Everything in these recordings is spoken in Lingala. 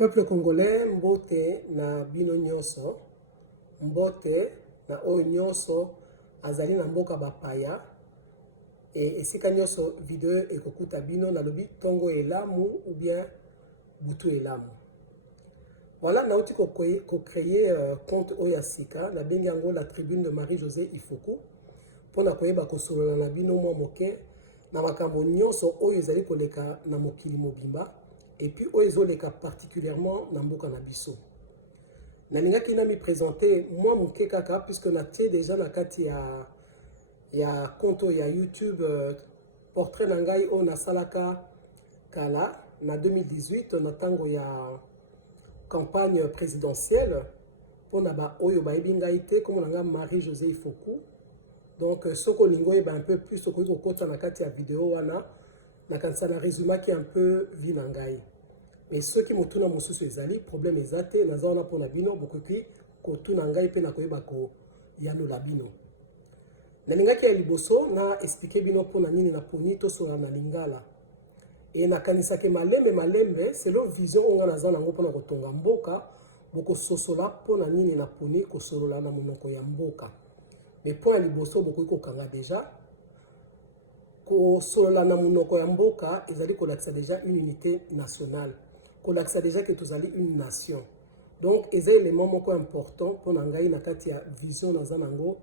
Peuple congolais, mbote na bino nyonso, mbote na oyo nyonso azali na mboka bapaya, esika nyonso video ekokuta bino na lobi tongo elamu ou bien butu elamu. Voilà, nauti ko créer compte oyasika, na bengi yango la tribune de Marie-Josée Ifoku, pona koyeba kosolola na bino mwa moke, na makambo nyonso oyo ezali koleka na mokili mobimba, et puis oyo ezoleka particulièrement na mboka na biso. Nalingaki na mi présenter moi moke kaka, puisque na tie déjà na kati ya compte ya YouTube portrait na ngai oyo nasalaka kala na 2018 na tango ya campagne présidentielle pona ba oyo bayebi ngai te comme nanga Marie-Josée Ifoku. Donc soko lingo eba un peu plus soko ko kota na kati ya vidéo wana na kanisa na résumé qui un peu vi na ngai. Mais ceux qui motuna mosusu ezali problème ezate na zona pona bino bokoki ko tuna ngai pe na koyeba ko yano la bino. Na lingaki ya liboso na expliquer bino pona nini na poni to so na lingala. Et na kanisa ke malembe selon vision onga na zona ngo pona kotonga mboka boko sosola pona nini na poni ko solola na monoko ya mboka. Mais point ya liboso bokoki ko kanga déjà ko solola na monoko ya mboka ezali ko lakisa déjà une unité nationale. Ko lakisa déjà que tozali une nation. Donc ezali élément moko important pona ngai na kati ya vision na zanango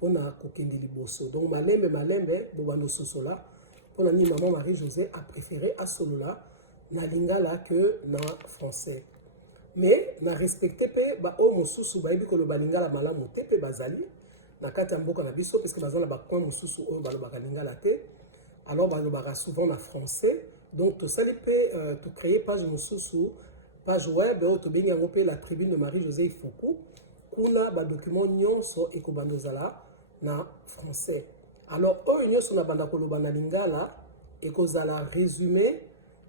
pona kokende liboso. Donc malembe bobano sosola pona ni maman Marie-Josée a préféré à solola na lingala que na français. Mais na respecté pe ba o mosusu ba yebi ko lo balingala malamu te pe bazali na kati ya mboka na biso parce que bazana ba coin mosusu o ba lo balingala te. Alors ba lo ba souvent na français. Donc to sali pe to créer page mosusu page web o to bengi yango pe la tribune de Marie-Josée Ifoku kuna ba document nyonso e ko bandozala na français. Alors oyo nyonso na banda koloba na lingala e ko zala résumé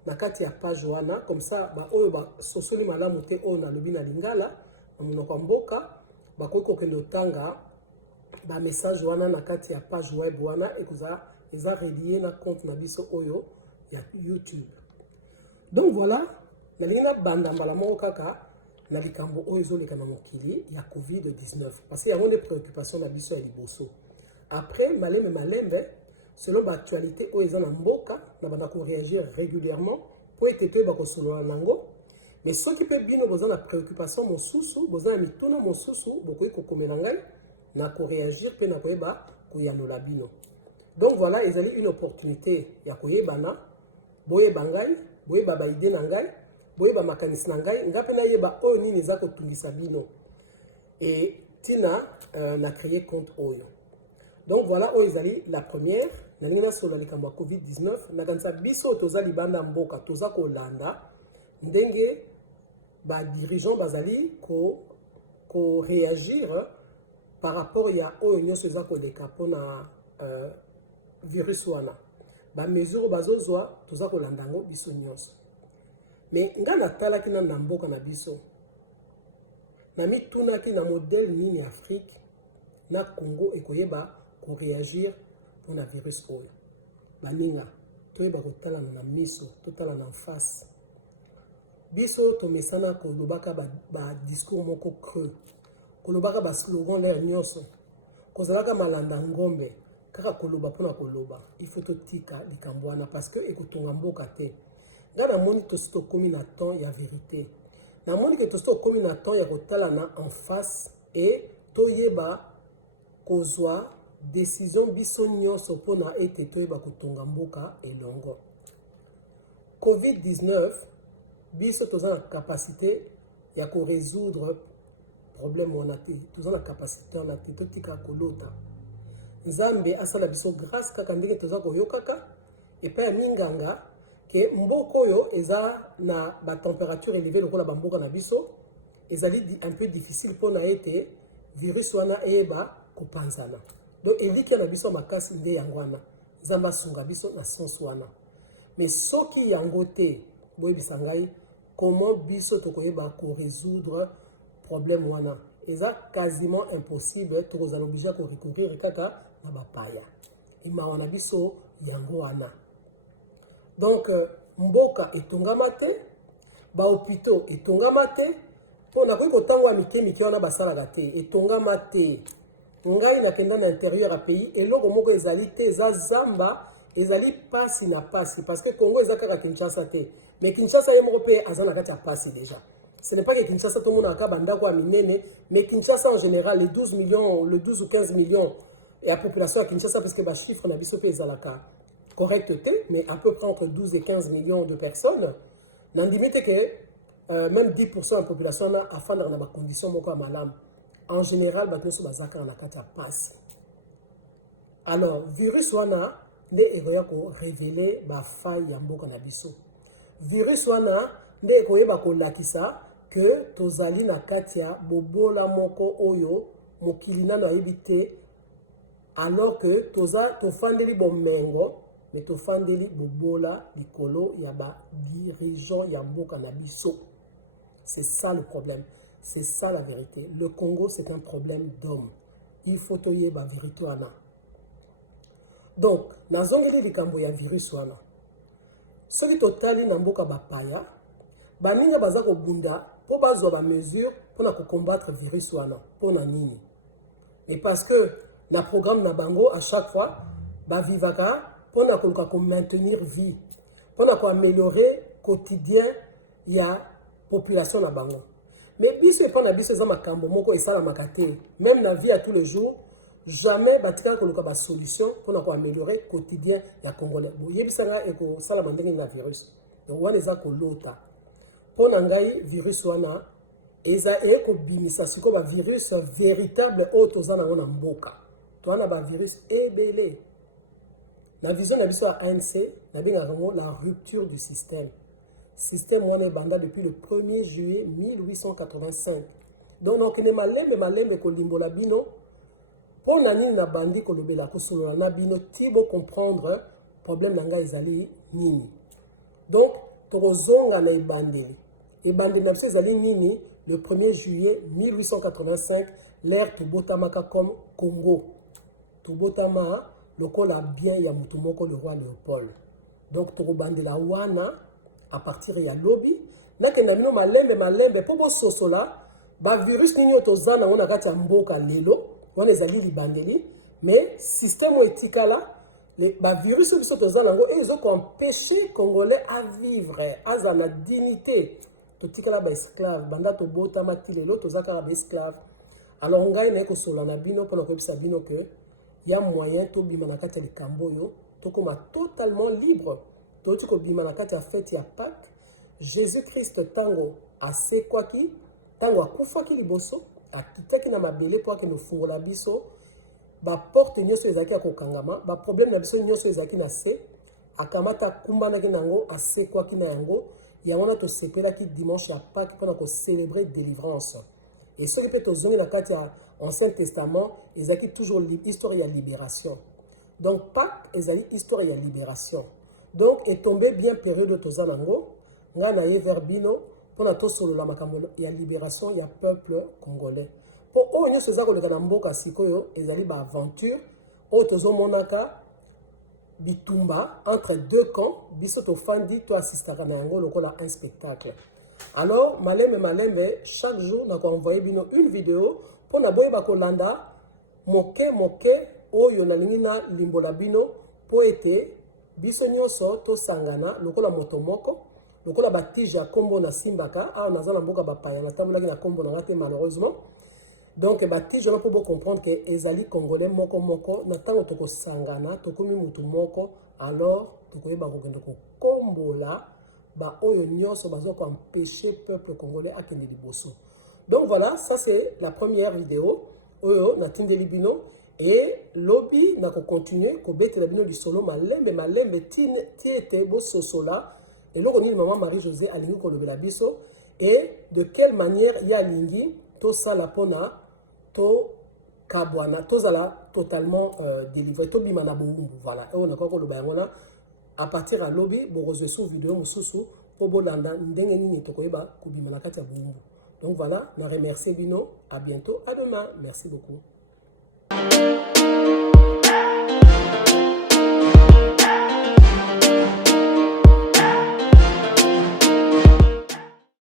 na kati ya page wana comme ça ba oyo ba sosoli malamu te o na lobi na lingala na monoko mboka ba koki kokende otanga ba message wana na kati ya page web wana e ko zala eza relié na compte na biso oyo ya YouTube. Donc voilà, na lingala banda mbala moko kaka na likambo oyo ezoleka na mokili ya COVID-19 parce que y a des préoccupations na biso ya liboso. Après malembe selon l'actualité oyo eza na mboka na banda ko réagir régulièrement pour être ba ko solola nango. Mais ceux qui peuvent bien besoin na préoccupation mosusu, besoin na mituna mosusu, bokoyi ko komela ngai na ko réagir pe na koyeba ko yanola bino. Donc voilà, ezali une opportunité ya koyebana, boyeba ngai, boyeba ba idée na ngai, boyeba makanisi na ngai, ngape na yeba oyo nini eza kotungisa bino. Et tina na créer compte oyo. Donc voilà, oyo ezali la première, na nina solo likambo ya COVID-19, na kanisa biso toza libanda mboka, toza kolanda ndenge ba dirigeant bazali ko réagir par rapport ya oyo nyonso eza koleka pona virus wana. Ba mesure bazozwa toza kolanda ngo biso nyonso. Mais nga natalaki na mboka na biso. Na mitunaki na modèle nini Afrique na Congo ekoyeba ko réagir pour la virus oyo. Baninga toyeba kotala na miso, totala na face. Biso to mesana ko lobaka ba discours moko creux. Ko lobaka ba slogan l'air nyonso. Ko zalaka malanda ngombe. Kaka koloba pona koloba. Il faut totika likambo wana parce que ekotonga mboka te. Nga na moni to sito komi na temps ya vérité. Na moni que to sito komi na temps ya kotala na en face et toyeba kozwa décision biso nyonso pona ete toyeba kotonga mboka elongo. COVID-19 biso toza na capacité ya ko résoudre problème wana te. Toza na capacité na te totika kolota. Nzambe asala biso grâce kaka ndenge toza koyokaka et pa minganga ke mboko oyo eza na ba température élevée lokola ba mboka na biso ezali un peu difficile pona ete virus wana eba kopanzana. Donc eliki na biso makasi nde yango wana Nzamba sunga biso na sens wana. Mais soki yango te boyebisa ngai comment biso tokoyeba ko résoudre problème wana eza quasiment impossible tokozala obligé ko recourir kaka na bapaya et mawana biso yango wana. Donc mboka etongama te ba hôpitaux etongama te po na koki kotangwa mike mike wana basalaka te etongama te. Ngai nakenda na intérieur ya pays eloko moko ezali te eza zamba ezali pasi na pasi parce que Congo eza kaka Kinshasa te mais Kinshasa ye moko pe aza na kati ya pasi déjà. Ce n'est pas que Kinshasa tout le monde a bandako à minene, mais Kinshasa en général, les 12 millions, le 12 ou 15 millions, et la population à Kinshasa, parce que les chiffres n'a pas été correct, mais à peu près entre 12 et 15 millions de personnes, n'en limite que même 10% de la population a afin dans des conditions beaucoup malam. En général, nous sommes à la carte passe. Alors, virus wana ne eroya ko révéler ba faille ya mboka na biso. Virus wana ne ekoyeba ko lakisa que tozali na katia bobola moko oyo mokili nano ayebi te alors que tofandeli bomengo mais tofandeli bobola likolo ya ba dirigeant ya mboka na biso. C'est ça le problème, c'est ça la vérité. Le Congo c'est un problème d'homme. Il faut toyeba vérité wana. Donc nazongeli likambo ya virus wana. Soki totali na mboka bapaya baninga baza ko bunda po bazwa ba mesure pour combattre virus wana pour na nini. Mais parce que na programme na bango à chaque fois ba vivaka pour ko maintenir vie, pour ko améliorer quotidien ya population na bango. Mais biso e pa na biso za makambo moko esala makate même la vie à tous les jours jamais batika ko luka ba solution pour ko améliorer quotidien ya congolais. Bo yebisanga e ko sala mandenge na virus. Donc wana eza ko lota. Pour ngai virus wana eza eko bimisa siko ba virus véritable auto na wana mboka to wana ba virus ebele la vision na biso à ANC na benga ngo la rupture du système wana banda depuis le 1er juillet 1885 donc ne malembe ko limbola bino pour na nini na bandi ko lobela ko solola na bino tibo comprendre problème na ngai ezali nini donc tokozonga na ebandeli. Et Bandinapse ezali nini le 1er juillet 1885 l'ère Tobotamaka comme Congo. Tobotama lokola bien ya mutumoko le roi Léopold. Donc Tobandela wana à partir ya lobby nakenda mino malembe po sosola ba virus nini otozana wana kati ya mboka lelo wana ezali libandeli mais système etikala les virus qui sont aux anango et ils ont empêché Congolais à vivre à la dignité. Totikala ba esclave banda to bota matilelo to zakara ba esclave. Alors ngai na ko solana bino pour ko bisa bino que il y a moyen to bima na kati ya likambo yo to koma totalement libre. To tiko bima na kati ya fête ya Pâques. Jésus-Christ tango asekwaki tango akufaki liboso akitaki na mabele pour que no fungola biso ba porte nyoso ezaki ya kokangama ba problème na biso nyoso ezaki na se akamata kumbana kinango asekwaki na yango ya wana to sepelaki dimanche ya Pâques pour ko célébrer délivrance et ce qui peut tozongi na kati ya Ancien Testament ezaki toujours histoire ya libération donc Pâques ezali histoire ya libération donc est tombé bien période tozanango nga na ye vers bino pour to solola makambo ya libération ya peuple congolais. Pour eux, nous sommes allés dans mboka sikoyo, ezali ba aventure, o tozo monaka bitumba entre deux camps, biso to fandi to assistaka na yango lokola un spectacle. Alors, malembe, chaque jour, nous avons envoyé une vidéo pour na boye ba kolanda moke oyo na lingina limbola bino po ete biso nyonso to sangana lokola motomoko, lokola batija kombo na simbaka, a na zala mboka bapaya na tambulaki na kombo na ngate malheureusement. Donc, je ne peux pas comprendre que les Congolais moko na tango toko sangana toko mi mutu moko alors toko yeba kokende ko kombola ba oyo nyonso bazo ko empêcher peuple congolais à kende liboso. Donc voilà, ça c'est la première vidéo oyo na tindeli bino et lobby na ko continuer ko betela bino du solo malembe tiete bo sosola et loko ni maman Marie-Josée alingi ko lobela biso et de quelle manière ya lingi to sala pona to kabwana to zala totalement délivré to bimana bongo voilà et on a encore le bayangona à partir à lobby borozo sous vidéo mususu po bolanda ndenge nini to koyeba ko bimana kati ya bongo. Donc voilà, na remercier bino, à bientôt, à demain, merci beaucoup.